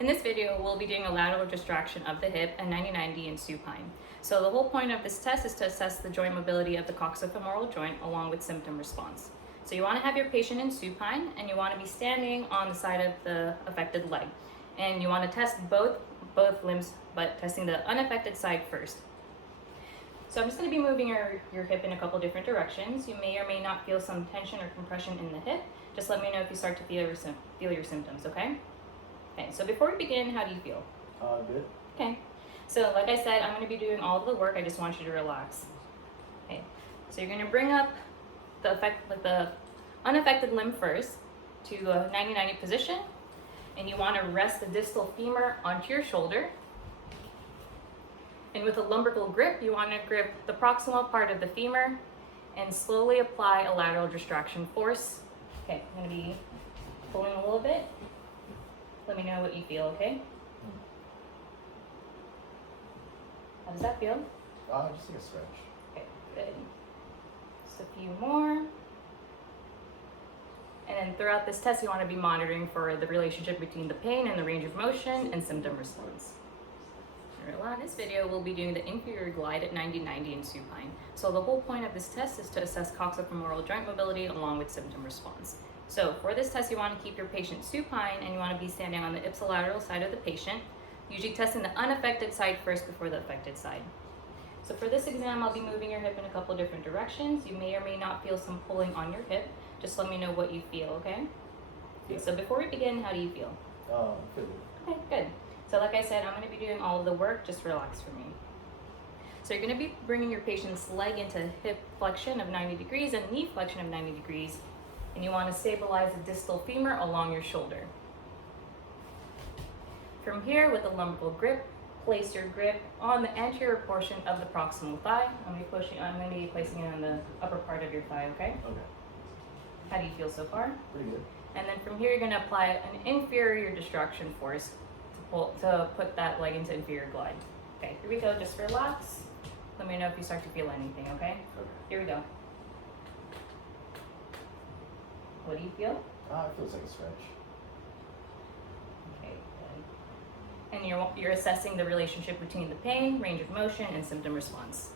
In this video, we'll be doing a lateral distraction of the hip and 90-90 in supine. So the whole point of this test is to assess the joint mobility of the coxofemoral joint along with symptom response. So you want to have your patient in supine and you want to be standing on the side of the affected leg. And you want to test both limbs, but testing the unaffected side first. So I'm just going to be moving your hip in a couple different directions. You may or may not feel some tension or compression in the hip. Just let me know if you start to feel your symptoms, okay? Okay, so before we begin, how do you feel? Good. Okay, so like I said, I'm going to be doing all of the work. I just want you to relax. Okay, so you're going to bring up the unaffected limb first to a 90-90 position, and you want to rest the distal femur onto your shoulder. And with a lumbrical grip, you want to grip the proximal part of the femur and slowly apply a lateral distraction force. Okay, I'm going to be pulling a little bit. Let me know what you feel, okay? How does that feel? Just like a stretch. Okay, good. Just a few more. And then throughout this test, you want to be monitoring for the relationship between the pain and the range of motion and symptom response. In this video, we'll be doing the inferior glide at 90-90 in supine. So the whole point of this test is to assess coxofemoral joint mobility along with symptom response. So for this test, you want to keep your patient supine and you want to be standing on the ipsilateral side of the patient, usually testing the unaffected side first before the affected side. So for this exam, I'll be moving your hip in a couple different directions. You may or may not feel some pulling on your hip. Just let me know what you feel, okay? Okay, so before we begin, how do you feel? Feel good. Okay, good. So like I said, I'm going to be doing all of the work. Just relax for me. So you're going to be bringing your patient's leg into hip flexion of 90 degrees and knee flexion of 90 degrees. And you want to stabilize the distal femur along your shoulder. From here, with a lumbrical grip, place your grip on the anterior portion of the proximal thigh. I'm going to be placing it on the upper part of your thigh, okay? Okay. How do you feel so far? Pretty good. And then from here, you're going to apply an inferior distraction force to put that leg into inferior glide. Okay, here we go. Just relax. Let me know if you start to feel anything, okay? Okay. Here we go. What do you feel? It feels like a stretch. Okay, good. And you're assessing the relationship between the pain, range of motion, and symptom response.